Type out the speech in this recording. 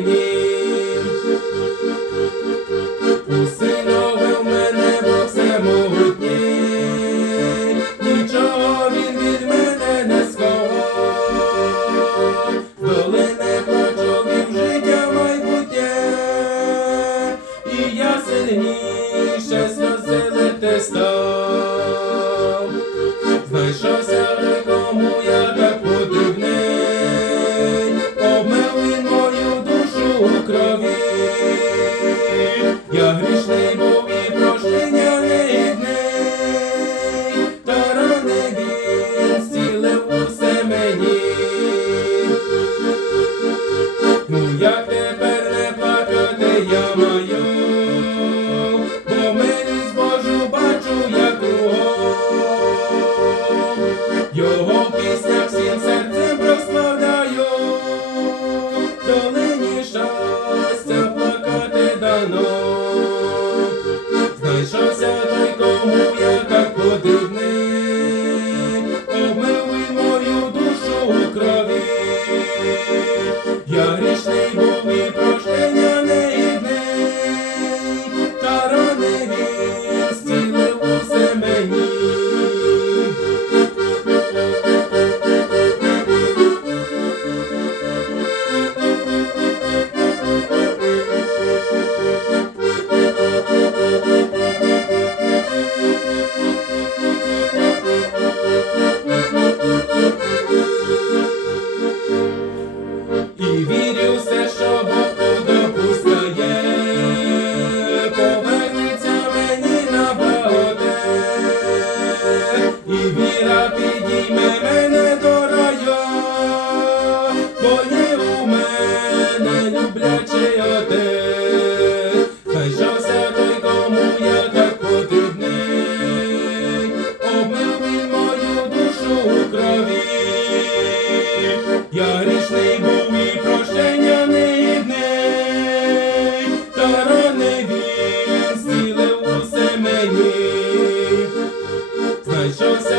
мені. Rejoice